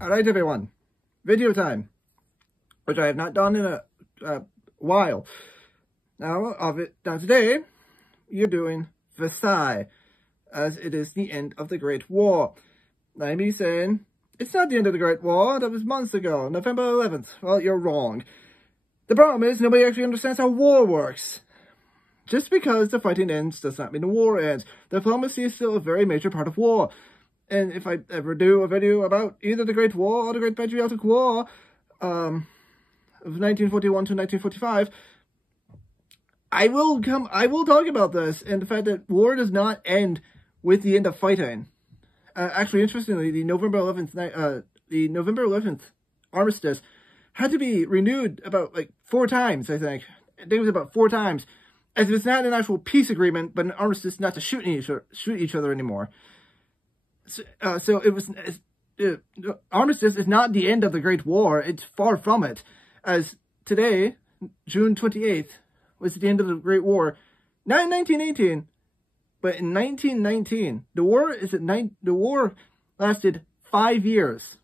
Alright everyone, video time, which I have not done in a while. Now today, you're doing Versailles, as it is the end of the Great War. Now me saying, it's not the end of the Great War, that was months ago, November 11th. Well, you're wrong. The problem is, nobody actually understands how war works. Just because the fighting ends does not mean the war ends. Diplomacy is still a very major part of war. And if I ever do a video about either the Great War or the Great Patriotic War of 1941 to 1945, I will talk about this and the fact that war does not end with the end of fighting. Actually, interestingly, the November 11th armistice had to be renewed about like 4 times. I think it was about 4 times, as it's not an actual peace agreement, but an armistice not to shoot each other anymore. So it was, armistice is not the end of the Great War. It's far from it. As today, June 28th, was the end of the Great War. Not in 1918, but in 1919. The war lasted 5 years.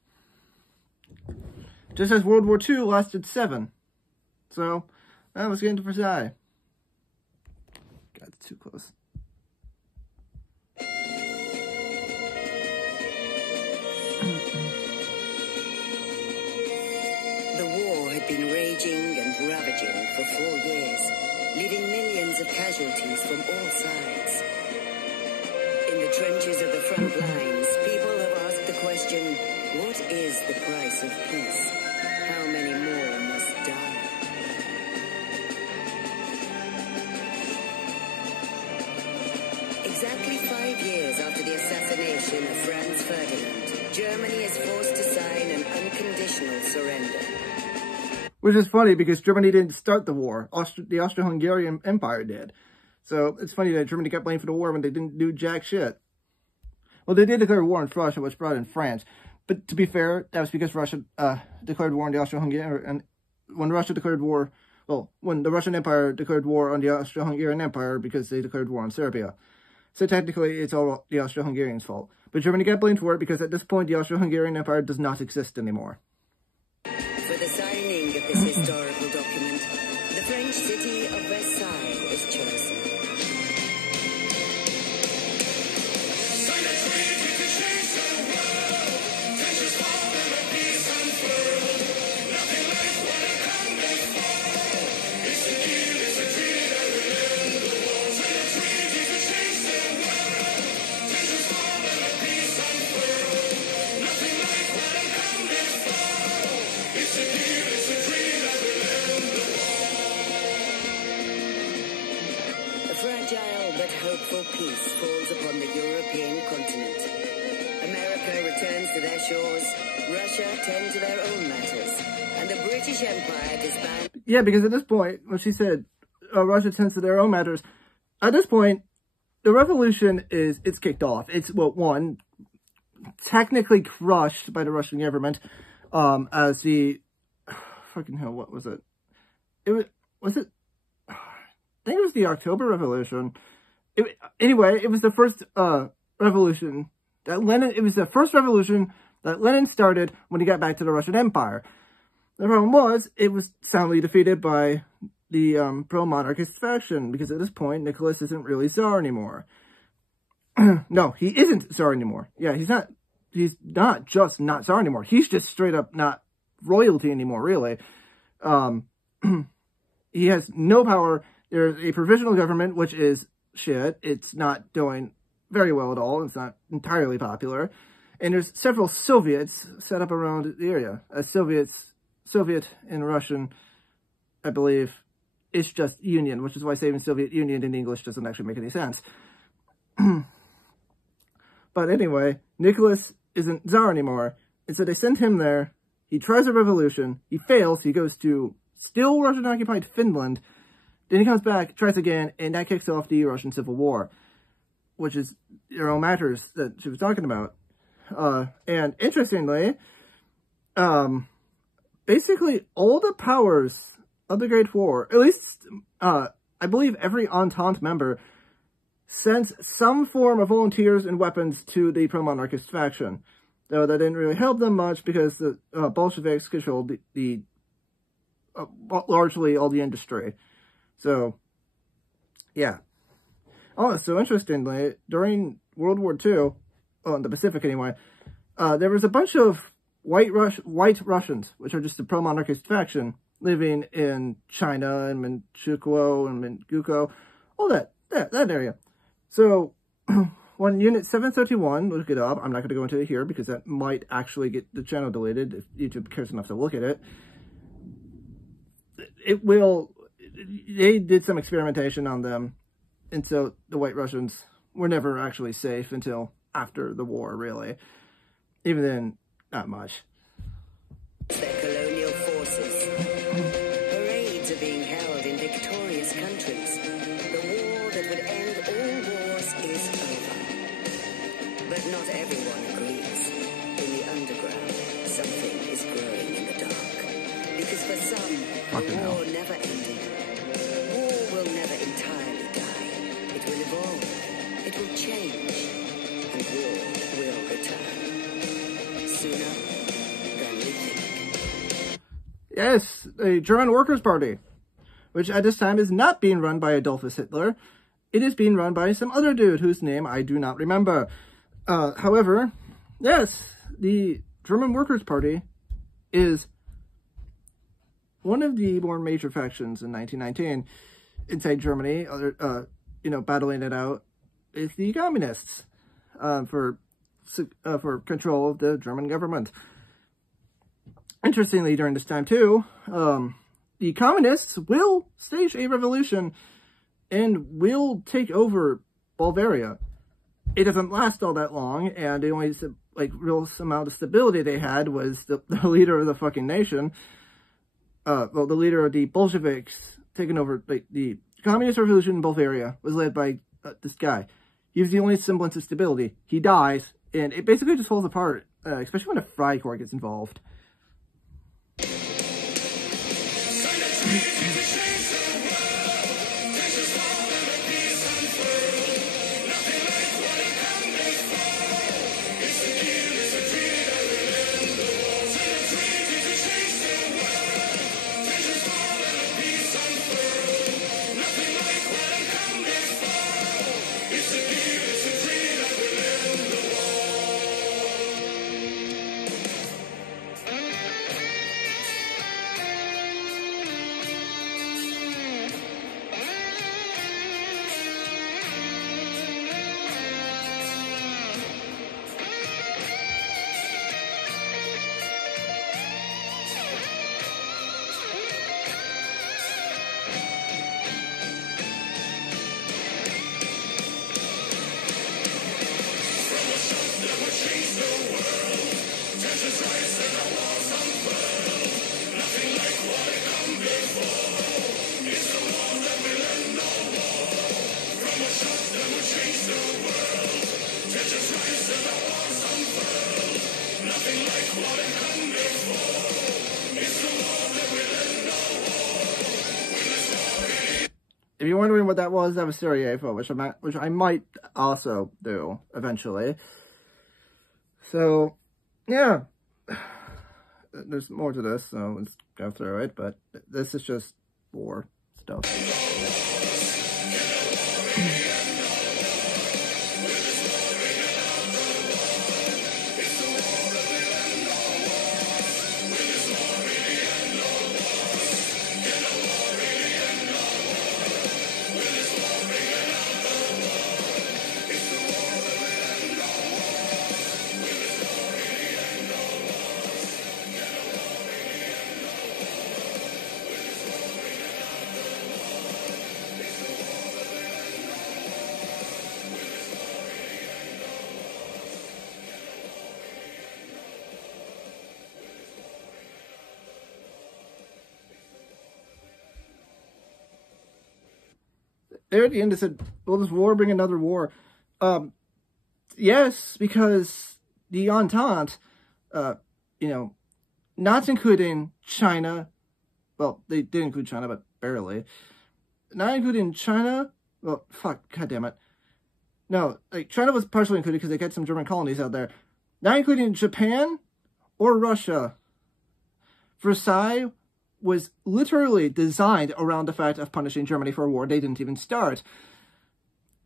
Just as World War II lasted 7. So, let's get into Versailles. Got too close. The war had been raging and ravaging for 4 years, leaving millions of casualties from all sides. In the trenches of the front lines, people have asked the question, what is the price of peace? How many more must die? Exactly 5 years after the assassination of Franz Ferdinand, Germany is forced to sign an unconditional surrender. Which is funny because Germany didn't start the war. The Austro-Hungarian Empire did. So it's funny that Germany got blamed for the war when they didn't do jack shit. Well, they did declare war on Russia, which brought in France. But to be fair, that was because Russia declared war on the Austro-Hungarian, and when the Russian Empire declared war on the Austro-Hungarian Empire because they declared war on Serbia. So technically, it's all the Austro-Hungarians' fault. But Germany got blamed for it because at this point, the Austro-Hungarian Empire does not exist anymore. For the signing of this historical document, the French city of Versailles is chosen. Fragile but hopeful peace falls upon the European continent. America returns to their shores, Russia tend to their own matters, and the British Empire disbands. Yeah, because at this point, when she said Russia tends to their own matters, at this point, the revolution it's kicked off. It's, well, technically crushed by the Russian government, as the, fucking hell, what was it? I think it was the October Revolution. Anyway, it was the first revolution that Lenin started when he got back to the Russian Empire. The problem was, it was soundly defeated by the pro-monarchist faction, because at this point, Nicholas isn't really Tsar anymore. No, he isn't Tsar anymore. Yeah, he's not just not Tsar anymore. He's just straight up not royalty anymore, really. He has no power. There's a provisional government, which is shit. It's not doing very well at all. It's not entirely popular. And there's several Soviets set up around the area. Soviet in Russian, I believe, is just Union, which is why saying Soviet Union in English doesn't actually make any sense. But anyway, Nicholas isn't Tsar anymore. And so they send him there. He tries a revolution. He fails. He goes to still Russian-occupied Finland. Then he comes back, tries again, and that kicks off the Russian Civil War, which is their own matters that she was talking about. And interestingly, basically all the powers of the Great War, at least, I believe every Entente member sent some form of volunteers and weapons to the pro-monarchist faction. Though that didn't really help them much because the Bolsheviks controlled the largely all the industry. So, yeah. Oh, so interestingly, during World War II, in the Pacific anyway, there was a bunch of white Russians, which are just a pro-monarchist faction, living in China and Manchukuo and Manchukuo, all that area. So, when Unit 731, look it up, I'm not going to go into it here because that might actually get the channel deleted if YouTube cares enough to look at it. They did some experimentation on them, and so the White Russians were never actually safe until after the war, really. Even then, not much. Their colonial forces. Parades are being held in victorious countries. The war that would end all wars is over. But not everyone agrees. In the underground, something is growing in the dark. Because for some, the war never ended. War will never entirely die. It will evolve. It will change. And war will return. Sooner than we think. Yes, the German Workers' Party, which at this time is not being run by Adolphus Hitler. It is being run by some other dude whose name I do not remember. However, yes, the German Workers' Party is one of the more major factions in 1919 inside Germany. Battling it out is the communists for control of the German government. Interestingly, during this time too, the communists will stage a revolution and will take over Bulgaria. It doesn't last all that long, and the only real amount of stability they had was the leader of the fucking nation. The leader of the Bolsheviks taking over the communist revolution in Bulgaria was led by this guy. He was the only semblance of stability. He dies, and it basically just falls apart, especially when a Freikorps gets involved. If you're wondering what that was Sarajevo, which I might also do eventually. So, yeah, there's more to this, so let's go through it. But this is just war stuff. There at the end, it said, will this war bring another war? Yes, because the Entente, not including China, well, they did include China, but barely. Not including China, well, fuck, goddammit. No, China was partially included because they got some German colonies out there. not including Japan or Russia. Versailles was literally designed around the fact of punishing Germany for a war they didn't even start.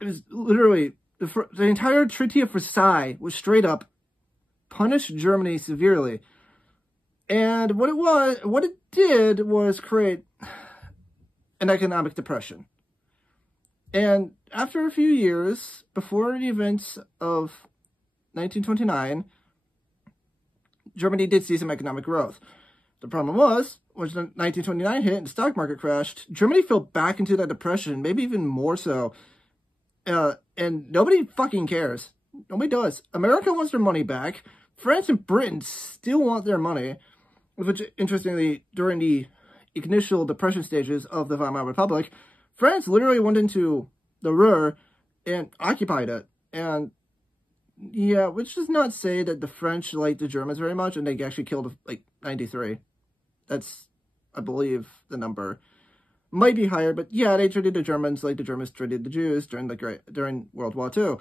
It was literally, the entire Treaty of Versailles was straight up punish Germany severely. And what it did was create an economic depression. And after a few years, before the events of 1929, Germany did see some economic growth. The problem was when 1929 hit and the stock market crashed, Germany fell back into that depression, maybe even more so. And nobody fucking cares. Nobody does. America wants their money back. France and Britain still want their money, which, interestingly, during the initial depression stages of the Weimar Republic, France literally went into the Ruhr and occupied it. And yeah, which does not say that the French liked the Germans very much, and they actually killed like 93. That's, I believe, the number. Might be higher, but yeah, they treated the Germans like the Germans treated the Jews during World War II.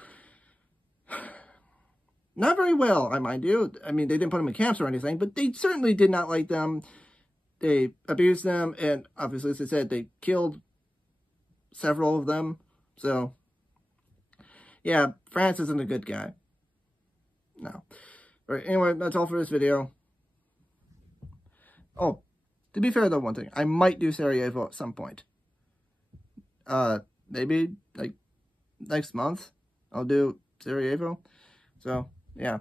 Not very well, I mind you. I mean, they didn't put them in camps or anything, but they certainly did not like them. They abused them, and obviously, as I said, they killed several of them. So, yeah, France isn't a good guy. No. All right, anyway, that's all for this video. Oh, to be fair, though, one thing. I might do Sarajevo at some point. Maybe, like, next month, I'll do Sarajevo. So, yeah.